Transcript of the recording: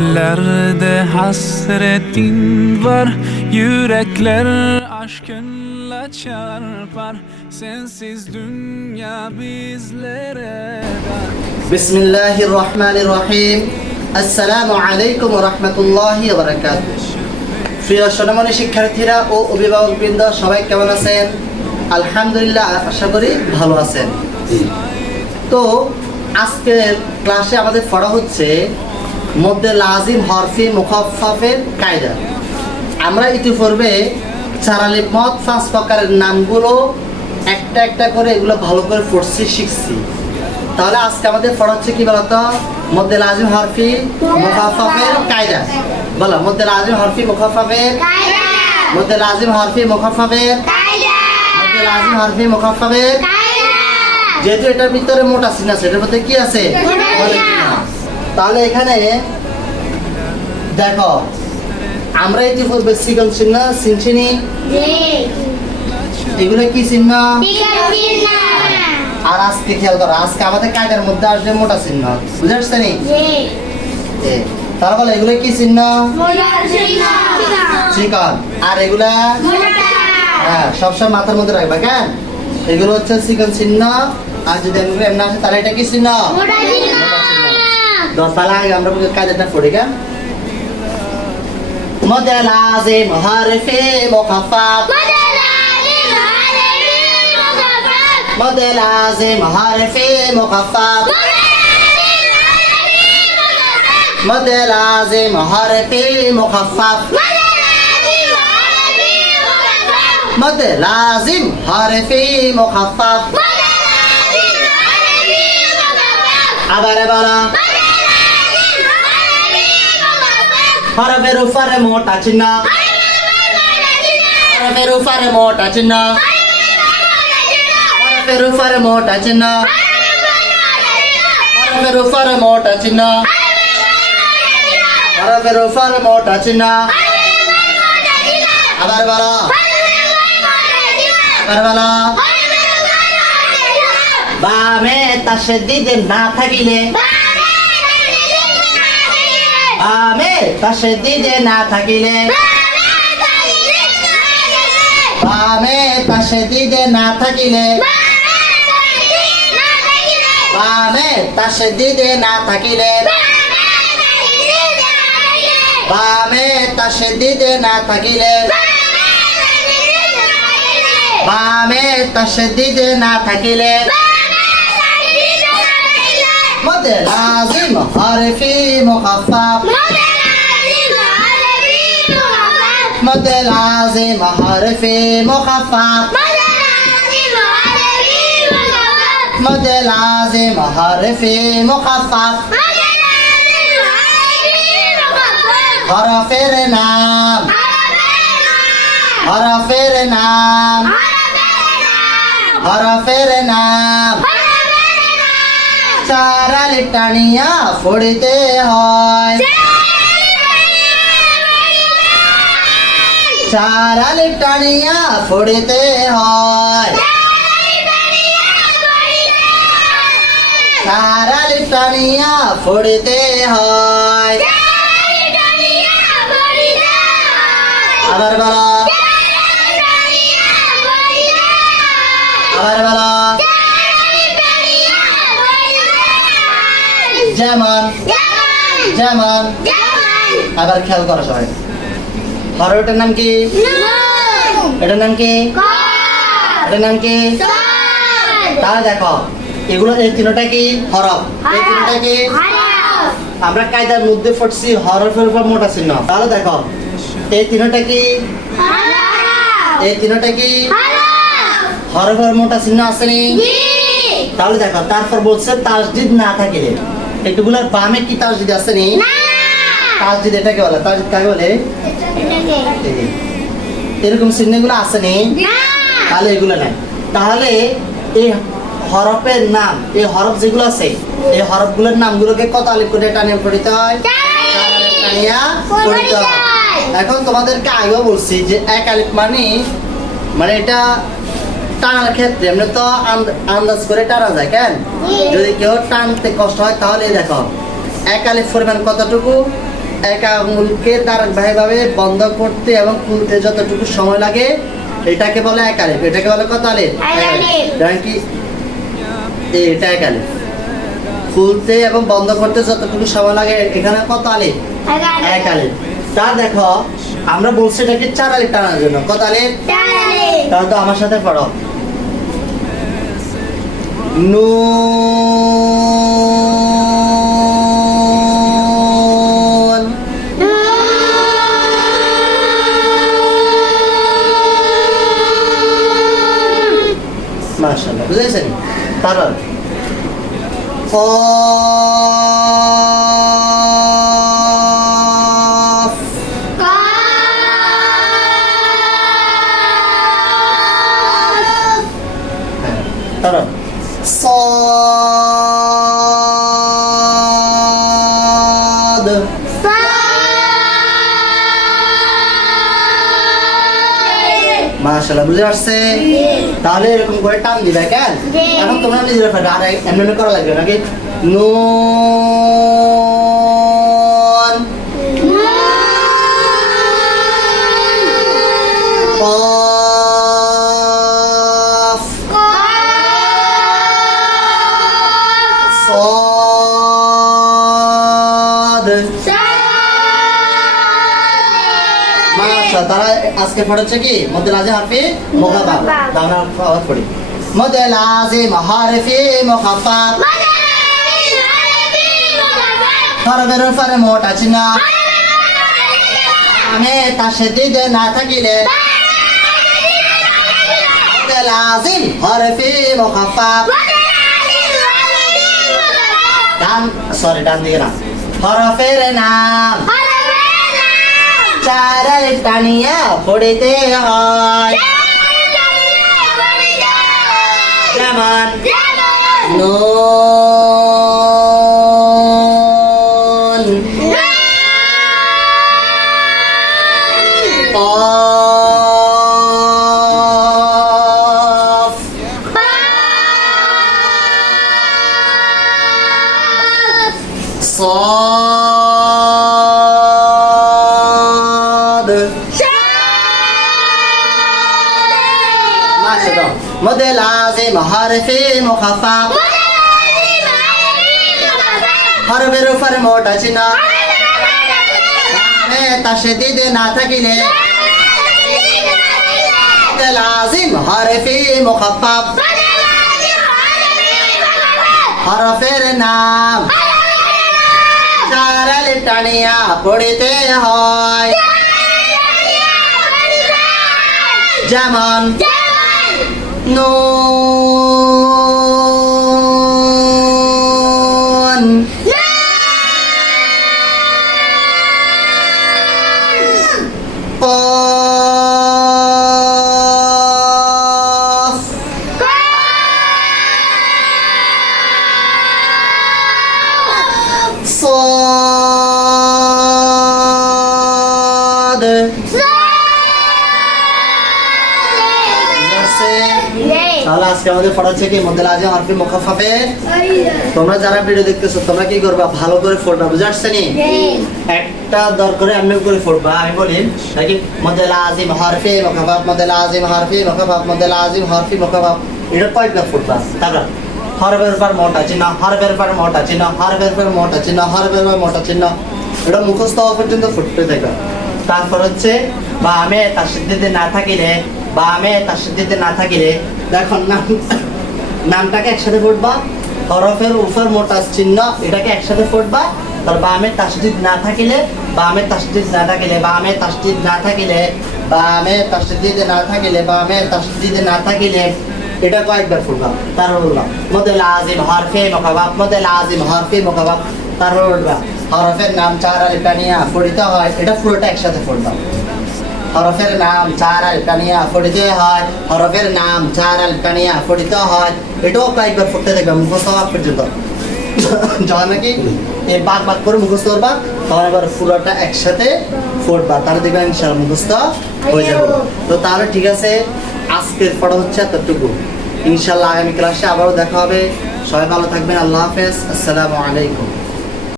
Lerde hasretin var, yürekler aşkınla çarpar. Sensiz dünya bizlere dar. বিসমিল্লাহিররহমানিররহিম। আসসালামু আলাইকুম ওয়া রাহমাতুল্লাহি ওয়া বারাকাতুহু। প্রিয় সোনামণি শিক্ষার্থীরা ও অভিভাবকবৃন্দ সবাই কেমন আছেন? আলহামদুলিল্লাহ, আশা করি ভালো আছেন। তো আজকের ক্লাসে আমাদের পড়া হচ্ছে মধ্যে লাজিম হরফি মুখাফফাফের কায়দা। আমরা ইতিপূর্বে চার আলিফ মদ 5 প্রকারের নামগুলো একটা একটা করে এগুলো ভালো করে পড়ছি, শিখছি। তাহলে আজকে আমাদের পড়া হচ্ছে কি বলতো? মধ্যে লাজিম হরফি মুখাফফাফের কায়দা। বলো, মধ্যে লাজিম হরফি মুখাফফাফের কায়দা। মধ্যে লাজিম হরফি মুখাফফাফের কায়দা। মধ্যে লাজিম হরফি মুখাফফাফের কায়দা। যেহেতু এটার ভিতরে মোটা চিহ্ন আছে, এটার মধ্যে কি আছে? তাহলে এখানে দেখো, আমরা ইতিপূর্বে সিগন চিহ্ন চিনছিনি, এগুলো কি চিহ্ন? আর আজকে খেয়াল করো, আজকে আমাদের কায়দার মধ্যে আসবে মোটা চিহ্ন, বুঝতে পারছেন? তার বলে এগুলো কি চিহ্ন? চিকন। আর এগুলা হ্যাঁ, সবসময় মাথার মধ্যে রাখবা, কেন? এগুলো হচ্ছে চিকন চিহ্ন। আর যদি এমনি আসে তাহলে এটা কি চিহ্ন? তাহলে আগে আমরা কায়দাটা পড়ি, কেন? মধ্যে লাজিম হরফে মুখাফফাফ। মধ্যে লাজিম হরফে মুখাফফাফ। মধ্যে লাজিম হরফে মুখাফফাফ। মধ্যে লাজিম হরফে মুখাফফাফ। আবার বলো, হরফের উপরে মোটা চিহ্ন। হরফের উপরে মোটা চিহ্ন। হরফের উপরে মোটা চিহ্ন। হরফের উপরে মোটা চিহ্ন। হরফের উপরে মোটা চিহ্ন। আবার বলো, আবার বলো। বামে তাসদীদ না থাকিলে, বামে তাসদীদ না থাকিলে, বামে তাসদীদ না থাকিলে, বামে তাসদীদ না থাকিলে, বামে তাসদীদ না থাকিলে, বামে তাসদীদ না থাকিলে, মধ্যে লাজিম হরফি মুখাফফাফ। মধ্যে লাজিম হরফি মুখাফফাফ। মধ্যে লাজিম হরফি মুখাফফাফ। হরফের নাম, হরফের নাম, হরফের নাম। চার আলিফ টানিয়া পড়িতে হয়। চার আলিফ টানিয়া পড়িতে হয়। চার আলিফ টানিয়া পড়িতে হয়। আবার বলো, আবার বলো। যেমন, যেমন। আবার খেয়াল করো সবাই, হরফটার নাম কি? এটার নাম কি? এটার নাম কি? তাহলে দেখো, এগুলো এই তিনটা কি হরফ? এই তিনটা কি? আমরা কায়দার মধ্যে পড়ছি হরফের উপর মোটা চিহ্ন। তাহলে দেখো, এই তিনটা কি? এই তিনটা কি হরফের মোটা চিহ্ন আছে নি? তাহলে দেখো, তারপর বলছে তাসদীদ না থাকিলে। এগুলোর বামে কি তাসদীদ আছে নি? তাসদীদ এটাকে বলে, তাসদীদ কাকে বলে? এরকম চিহ্নগুলো আছে নি? তাহলে এগুলো নাই। তাহলে এই হরফের নাম, এই হরফ যেগুলো আছে, এই হরফগুলোর নামগুলোকে কত আলিফ করে টানিয়ে পড়িতে হয়? 4 আলিফ টানিয়া পড়িতে হয়। এখন তোমাদেরকে আগেও বলছি যে এক আলিফ মানে এটা টানার ক্ষেত্রে এমনি তো আন্দাজ করে টানা যায়, কেন? যদি কেউ টানতে কষ্ট হয় তাহলে দেখো এক আলিফ পরিমাণ কতটুকু, এক আঙুলকে ধারাবাহিকভাবে বন্ধ করতে এবং খুলতে যতটুকু সময় লাগে এটাকে বলে এক আলিফ। এটাকে বলে কত আলিফ? দেখেন কি এটা এক আলিফ। খুলতে এবং বন্ধ করতে যতটুকু সময় লাগে এখানে কত আলিফ? এক আলিফ। তা দেখো আমরা বলছি এটাকে 4 আলিফ টানার জন্য। কত আলিফ? তাহলে তো আমার সাথে পড়ো। নুন মাশাআল্লাহ, বুঝেছেন? তারপর কফ তারপর صاد মাশাআল্লাহ, বুঝে আসছে? তাহলে এরকম করে টান দিবে কেন? এখন তোমরা নিজেরা পারবে, আর এমনি করা লাগবে নাকি? নুন কফ صاد মাশাআল্লাহ। তারা আজকে পড়েছে কি মধ্যে লাজিম হারফি মুখাফাফ। দাওনা আওয়াজ পড়ি। মধ্যে লাজিম হারফি মুখাফাফ। হরফের উপরে মোটা চিহ্ন আমি তাশদীদ না থাকিলে মধ্যে লাজিম হারফি মুখাফাফ। ডান দিকে না। হরফের নাম 4 আলিফ টানিয়া পড়িতে হয়। যেমন নুন কফ صاد মাশাআল্লাহ। মধ্যে লাজিম হারফি মুখাফাফ। হরফের উপরে মোটা চিহ্ন আমি তাশদীদ না থাকিলে মধ্যে লাজিম হারফি মুখাফাফ। হরফের নাম 4 আলিফ টানিয়া পড়িতে হয়। যেমন নুন কফ صاد তাহলে আজকে আমাদের পড়াচ্ছে কি মধ্যে লাজিম হারফি মুখাফাফে। তোমরা যারা ভিডিও দেখতেছো তোমরা কি করবা, ভালো করে পড়বা, বুঝে আসছে নি? একটা দরকারে এমনি করে পড়বা। আমি বলি নাকি মধ্যে লাজিম হারফি মুখাফাফ, মধ্যে লাজিম হারফি মুখাফাফ, মধ্যে লাজিম হারফি মুখাফাফ। এটা কয়টা পড়বা? তারপর হরফের উপর মোটা চিহ্ন, হরফের উপর মোটা চিহ্ন, হরফের উপর মোটা চিহ্ন, হরফের উপর মোটা চিহ্ন। এটা মুখস্থ হওয়া পর্যন্ত ফুটতে থাকবে। তারপর হচ্ছে বা আমি তাশদীদ না থাকিলে, বা আমি তাশদীদ না থাকিলে দেখো নামটাকে একসাথে পড়বা। হরফের উপর মোটা চিহ্ন এটাকে একসাথে পড়বা। তার বা আমি তাশদীদ না থাকিলে, বা আমি তাশদীদ না থাকিলে, বা আমি তাশদীদ না থাকিলে, বা আমি তাশদীদ না থাকিলে, বা আমি তাশদীদ না থাকিলে এটা কয়েকবার পড়বা। তারপর বলবা মধ্যে লাজিম হারফি মুখাফাফ, মধ্যে লাজিম হারফি মুখাফাফ। তারপর বলবা হরফের নাম 4 আলিফ টানিয়া পড়িতে হয়। এটা পুরোটা একসাথে পড়বা। হরফের নাম 4 আলিফ টানিয়া পড়িতে হয়। হরফের নাম 4 আলিফ টানিয়া পড়িতে হয়। এটাও কয়েকবার পড়তে থাকবে মুখস্থ হওয়া পর্যন্ত। যখন নাকি এই বাক করে মুখস্থ করবা তখন এবার পুরোটা একসাথে পড়বা। তাহলে দেখবেন ইনশাআল্লাহ মুখস্থ হয়ে যাবে। তো তাহলে ঠিক আছে, আজকের পড়া হচ্ছে এতটুকু। ইনশাআল্লাহ আগামী ক্লাসে আবারও দেখা হবে। সবাই ভালো থাকবেন। আল্লাহ হাফেজ। আসসালামু আলাইকুম।